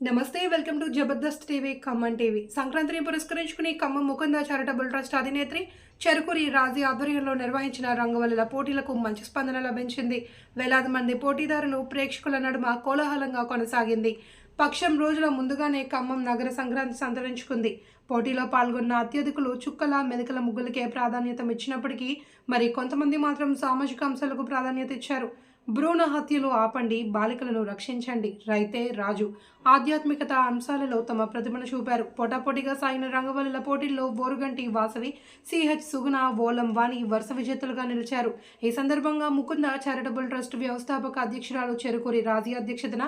నమస్తే welcome to Jabardasth TV Khammam TV. సంక్రాంతిని పురస్కరించుకుని ఖమ్మం ముకుంద చారిటబుల్ ట్రస్ట్ అధినేత్రి చెరుకురి రాజీ ఆధ్వర్యంలో నిర్వహించిన రంగవల్లుల పోటీలకు మంచి స్పందన లభించింది. వేలాది మంది పోటీదారులు ప్రేక్షకుల నడుమ కోలాహలంగా కొనసాగింది. పక్షం రోజుల ముందుగానే ఖమ్మం నగర సంక్రాంతి సంతరించుకుంది. పోటీలో పాల్గొన్న అత్యధికులు చుక్కల మెదకల ముగ్గులకే ప్రాధాన్యత ఇచ్చినప్పటికీ మరి కొంతమంది మాత్రం సామాజిక అంశాలకు ప్రాధాన్యత ఇచ్చారు. భ్రూణ హత్యలు ఆపండి బాలికలను రక్షించండి రైతే రాజు. ఆధ్యాత్మికత అంశాలలో తమ ప్రతిభను చూపారు. పోటాపోటీగా సాగిన రంగవల్లుల పోటీల్లో బోరుగంటి వాసవి సిహెచ్ సుగుణ ఓలం వాణి వరుస విజేతలుగా నిలిచారు. ఈ సందర్భంగా ముకుంద చారిటబుల్ ట్రస్ట్ వ్యవస్థాపక అధ్యక్షురాలు చెరుకూరి రాజీ అధ్యక్షతన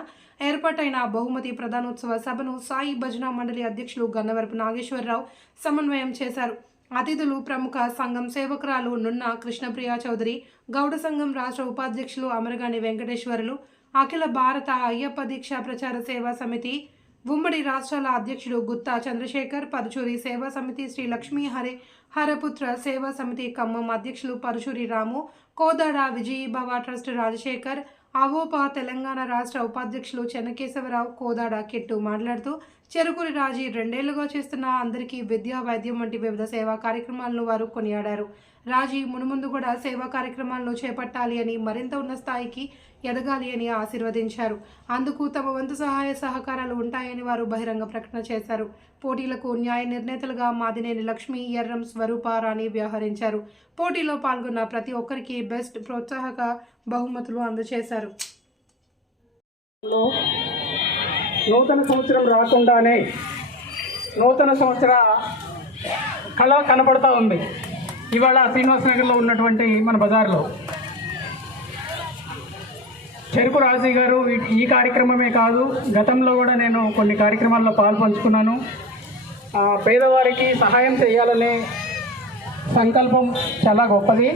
ఏర్పాటైన బహుమతి ప్రధానోత్సవ సభను సాయి భజన మండలి అధ్యక్షులు గన్నవరపు నాగేశ్వరరావు సమన్వయం చేశారు. అతిథులు ప్రముఖ సంఘం సేవకురాలు నున్న కృష్ణప్రియ చౌదరి గౌడ సంఘం రాష్ట్ర ఉపాధ్యక్షులు అమరగాని వెంకటేశ్వరులు అఖిల భారత అయ్యప్ప దీక్ష ప్రచార సేవా సమితి ఉమ్మడి రాష్ట్రాల అధ్యక్షుడు గుత్తా చంద్రశేఖర్ పరుచూరి సేవా సమితి శ్రీ లక్ష్మీ హరి హరపుత్ర సేవా సమితి ఖమ్మం అధ్యక్షులు పరుచూరి రాము కోదాడ విజయీభవ ట్రస్ట్ రాజశేఖర్ అవోపా తెలంగాణ రాష్ట్ర ఉపాధ్యక్షులు చెన్నకేశవరావు కోదాడ కిట్టు మాట్లాడుతూ చెరుకురి రాజీ రెండేళ్ళుగా చేస్తున్న అందరికీ విద్యా వైద్యం వంటి వివిధ సేవా కార్యక్రమాలను వారు కొనియాడారు. రాజీ మునుముందు కూడా సేవా కార్యక్రమాలను చేపట్టాలి అని మరింత ఉన్న స్థాయికి ఎదగాలి అని ఆశీర్వదించారు. అందుకు తమ వంతు సహాయ సహకారాలు ఉంటాయని వారు బహిరంగ ప్రకటన చేశారు. పోటీలకు న్యాయ నిర్ణేతలుగా మాదినేని లక్ష్మి ఎర్రం స్వరూప రాణి వ్యవహరించారు. పోటీలో పాల్గొన్న ప్రతి ఒక్కరికి బెస్ట్ ప్రోత్సాహక బహుమతులు అందజేశారు. నూతన సంవత్సరం రాకుండానే నూతన సంవత్సర కళ కనపడతా ఉంది. ఇవాళ శ్రీనివాసనగర్లో ఉన్నటువంటి మన బజార్లో చెరుకు రాజీ గారు ఈ- కార్యక్రమమే కాదు గతంలో కూడా నేను కొన్ని కార్యక్రమాల్లో పాల్పంచుకున్నాను. పేదవారికి సహాయం చేయాలనే సంకల్పం చాలా గొప్పది.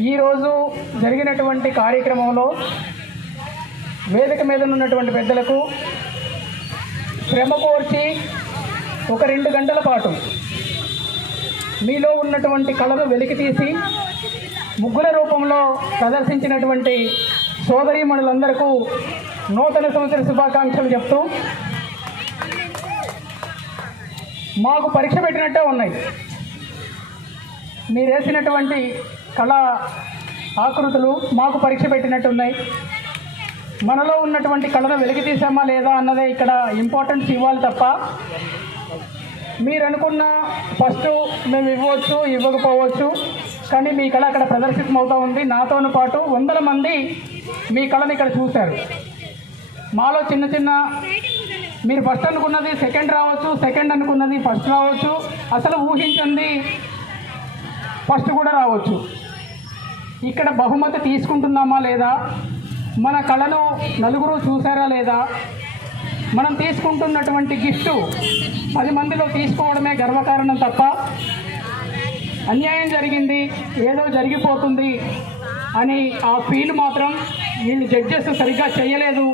ఈరోజు జరిగినటువంటి కార్యక్రమంలో వేదిక మీద ఉన్నటువంటి పెద్దలకు శ్రమ కోర్చి ఒక రెండు గంటల పాటు మీలో ఉన్నటువంటి కళను వెలికితీసి ముగ్గుల రూపంలో ప్రదర్శించినటువంటి సోదరీమణులందరకు నూతన సంవత్సర శుభాకాంక్షలు చెప్తూ మాకు పరీక్ష పెట్టినట్టే ఉన్నాయి. మీరు వేసినటువంటి కళా ఆకృతులు మాకు పరీక్ష పెట్టినట్టు ఉన్నాయి మనలో ఉన్నటువంటి కళను వెలికి తీసామా లేదా అన్నదే ఇక్కడ ఇంపార్టెన్స్ ఇవ్వాలి తప్ప మీరు అనుకున్న ఫస్ట్ మేము ఇవ్వచ్చు ఇవ్వకపోవచ్చు. కానీ మీ కళ అక్కడ ప్రదర్శితమవుతూ ఉంది. నాతోను పాటు వందల మంది మీ కళను ఇక్కడ చూశారు. మాలో చిన్న చిన్న మీరు ఫస్ట్ అనుకున్నది సెకండ్ రావచ్చు సెకండ్ అనుకున్నది ఫస్ట్ రావచ్చు. అసలు ఊహించింది ఫస్ట్ కూడా రావచ్చు. ఇక్కడ బహుమతి తీసుకుంటున్నామా లేదా? మన కళను నలుగురు చూసారా లేదా? మనం తీసుకుంటున్నటువంటి గిఫ్ట్ పది మందిలో తీసుకోవడమే గర్వకారణం తప్ప అన్యాయం జరిగింది ఏదో జరిగిపోతుంది. అని ఆ ఫీల్ మాత్రం వీళ్ళు జడ్జెస్ సరిగ్గా చేయలేదు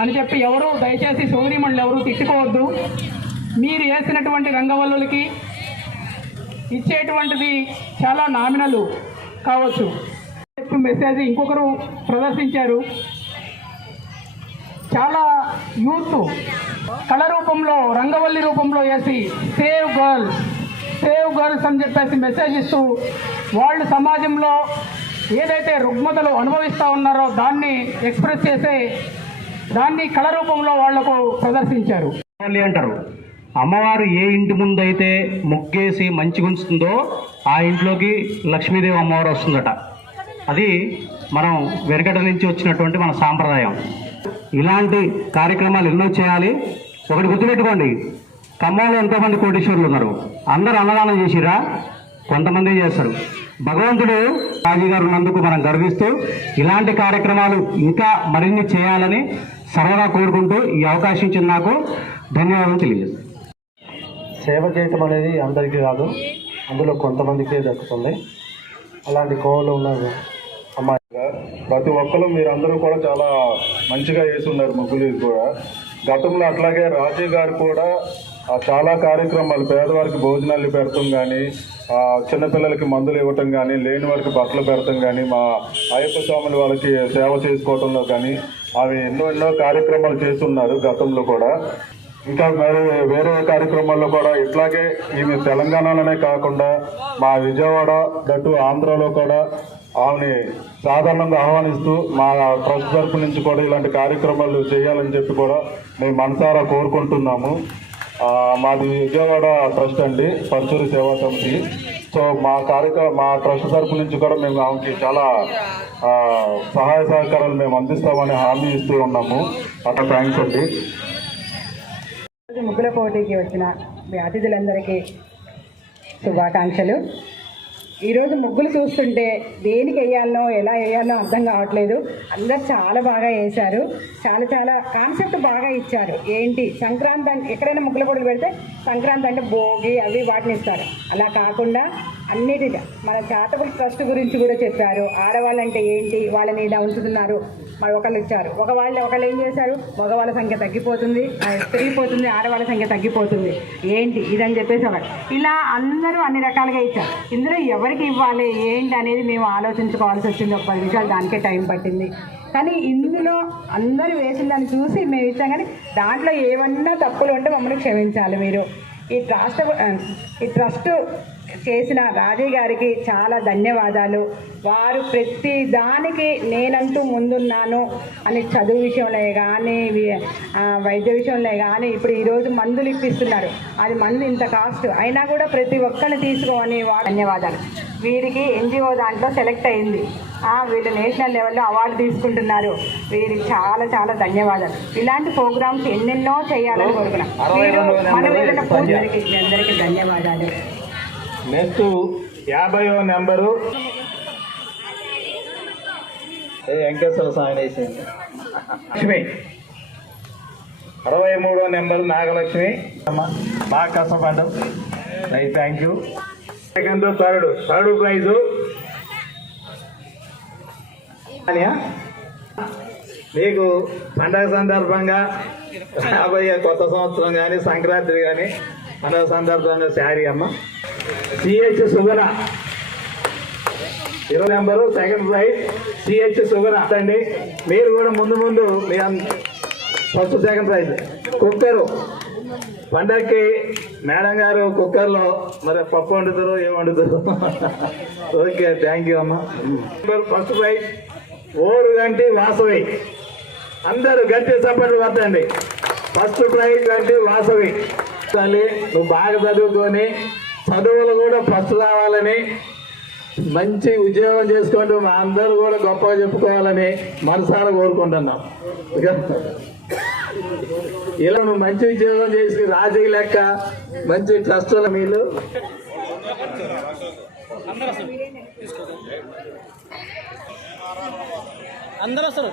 అని చెప్పి ఎవరో దయచేసి సోదరిమణులు ఎవరు తిట్టుకోవద్దు. మీరు వేసినటువంటి రంగవల్లులకి ఇచ్చేటువంటిది చాలా నామినలు కావచ్చు. చెప్పి మెసేజ్ ఇంకొకరు ప్రదర్శించారు. చాలా యూత్ కళ రూపంలో రంగవల్లి రూపంలో వేసి సేవ్ గర్ల్స్ సేవ్ గర్ల్స్ అని చెప్పేసి మెసేజ్ ఇస్తూ వాళ్ళు సమాజంలో ఏదైతే రుగ్మతలు అనుభవిస్తూ ఉన్నారో దాన్ని ఎక్స్ప్రెస్ చేసే దాన్ని కళ రూపంలో వాళ్ళకు ప్రదర్శించారు. అంటారు? అమ్మవారు ఏ ఇంటి ముందు అయితే ముగ్గేసి మంచిగా ఉంచుతుందో ఆ ఇంట్లోకి లక్ష్మీదేవి అమ్మవారు వస్తుందట. అది మనం వెనకట నుంచి వచ్చినటువంటి మన సాంప్రదాయం. ఇలాంటి కార్యక్రమాలు ఎన్నో చేయాలి. ఒకటి గుర్తుపెట్టుకోండి. ఖమ్మంలో ఎంతోమంది కోటీశ్వరులు ఉన్నారు. అందరూ అన్నదానం చేసిరా కొంతమంది చేస్తారు. భగవంతుడు రాజీ గారు ఉన్నందుకు మనం గర్విస్తూ ఇలాంటి కార్యక్రమాలు ఇంకా మరిన్ని చేయాలని సరదా కోరుకుంటూ ఈ అవకాశం ఇచ్చిన నాకు ధన్యవాదాలు తెలియజేస్తాను. సేవ చేయటం అనేది అందరికీ రాదు. అందులో కొంతమందికే దక్కుతుంది. అలాంటి కోవలు ఉన్నారు అమ్మాయి ప్రతి ఒక్కరు మీరందరూ కూడా చాలా మంచిగా వేసున్నారు ముగ్గులు కూడా. గతంలో అట్లాగే రాజీవ్ గారు కూడా చాలా కార్యక్రమాలు పేదవారికి భోజనాలు పెడతాం కానీ చిన్నపిల్లలకి మందులు ఇవ్వటం కానీ లేని వారికి బట్టలు పెడటం కానీ మా అయ్యప్ప స్వాములు వాళ్ళకి సేవ చేసుకోవటంలో కానీ ఆమె ఎన్నో ఎన్నో కార్యక్రమాలు చేస్తున్నారు గతంలో కూడా. ఇంకా మరి వేరే కార్యక్రమాల్లో కూడా ఇట్లాగే ఈమె తెలంగాణలోనే కాకుండా మా విజయవాడ దట్టు ఆంధ్రాలో కూడా ఆమెని సాధారణంగా ఆహ్వానిస్తూ మా ట్రస్ట్ తరపు నుంచి కూడా ఇలాంటి కార్యక్రమాలు చేయాలని చెప్పి కూడా మేము మనసారా కోరుకుంటున్నాము. మాది విజయవాడ ట్రస్ట్ అండి పరచూరి సేవా సమితి. సో మా కార్యక్రమ మా ట్రస్ట్ తరపు నుంచి కూడా మేము ఆమెకి చాలా సహాయ సహకారాలు మేము అందిస్తామని హామీ ఇస్తూ ఉన్నాము. అట్లా థ్యాంక్స్ అండి. ముగ్గుల పోటీకి వచ్చిన మీ అతిథులందరికీ శుభాకాంక్షలు. ఈరోజు ముగ్గులు చూస్తుంటే దేనికి వేయాలనో ఎలా వేయాలనో అర్థం కావట్లేదు. అందరు చాలా బాగా వేశారు. చాలా చాలా కాన్సెప్ట్ బాగా ఇచ్చారు. ఏంటి? సంక్రాంతి అంటే ఎక్కడైనా ముగ్గుల పొడులు పెడితే సంక్రాంతి అంటే భోగి అవి వాటిని ఇస్తారు. అలా కాకుండా అన్నిటిగా మన చాతబుల్ ట్రస్ట్ గురించి కూడా చెప్పారు. ఆడవాళ్ళంటే ఏంటి? వాళ్ళని ఇలా ఉంచుతున్నారు. మరి ఒకళ్ళు ఇచ్చారు ఒక వాళ్ళు ఒకళ్ళు ఏం చేశారు? మగవాళ్ళ సంఖ్య తగ్గిపోతుంది. పెరిగిపోతుంది ఆడవాళ్ళ సంఖ్య తగ్గిపోతుంది. ఏంటి? ఇదని చెప్పేసి ఒకటి ఇలా అందరూ అన్ని రకాలుగా ఇచ్చారు. ఇందులో ఎవరికి ఇవ్వాలి? ఏంటి అనేది మేము ఆలోచించుకోవాల్సి వచ్చింది. ఒక పది నిమిషాలు దానికే టైం పట్టింది. కానీ ఇందులో అందరూ వేసిన దాన్ని చూసి మేము ఇచ్చాం. కానీ దాంట్లో ఏమన్నా తప్పులు ఉంటే మమ్మల్ని క్షమించాలి మీరు. ఈ ట్రస్ట్ ఈ ట్రస్ట్ చేసిన రాజయ్య గారికి చాలా ధన్యవాదాలు. వారు ప్రతి దానికి నేనంటూ ముందున్నాను అని చదువు విషయంలో కానీ వైద్య విషయంలో కానీ ఇప్పుడు ఈరోజు మందులు ఇప్పిస్తున్నారు. అది మందు ఇంత కాస్ట్ అయినా కూడా ప్రతి ఒక్కరిని తీసుకోని వారు ధన్యవాదాలు. వీరికి ఎన్జిఓ దాంట్లో సెలెక్ట్ అయింది. వీళ్ళు నేషనల్ లెవెల్లో అవార్డు తీసుకుంటున్నారు. వీరికి చాలా చాలా ధన్యవాదాలు. ఇలాంటి ప్రోగ్రామ్స్ ఎన్నెన్నో చేయాలని కోరుకున్నాం. అందరికీ ధన్యవాదాలు. నెక్స్ట్ యాభైవ నెంబరు. వెంకటేశ్వర స్వామి వేసింది లక్ష్మి. అరవై మూడో నెంబర్ నాగలక్ష్మి. అమ్మ, బాగా కష్టపడ్డాం thank you. Second third third prize. మీకు పండగ సందర్భంగా రాబోయే కొత్త సంవత్సరం కానీ సంక్రాంతి కానీ పండగ సందర్భంగా శారీ అమ్మ. సిహెచ్ సుగన ఇరవై number second prize CH Sugana అండి మీరు కూడా ముందు ముందు మీ ఫస్ట్ సెకండ్ ప్రైజ్ కుక్కరు. పండగకి మేడం గారు కుక్కర్లో మరి పప్పు వండుతారు ఏం వండుతారు. ఓకే థ్యాంక్ యూ అమ్మ. ఫస్ట్ ప్రైజ్ ఓరు గంటి వాసవి. అందరూ గట్టి చప్పట్లు పట్టండి. ఫస్ట్ ప్రైజ్ గంటి వాసవి. తల్లి నువ్వు బాగా చదువుకొని చదువులు కూడా ఫస్ట్ రావాలని మంచి ఉద్యోగం చేసుకుంటూ మా అందరూ కూడా గొప్పగా చెప్పుకోవాలని మనసారా కోరుకుంటున్నాం. ఇలా నువ్వు మంచి ఉద్యోగం చేసి రాజకీయ లెక్క మంచి ట్రస్టుల మీరు అందరూ వస్తారు.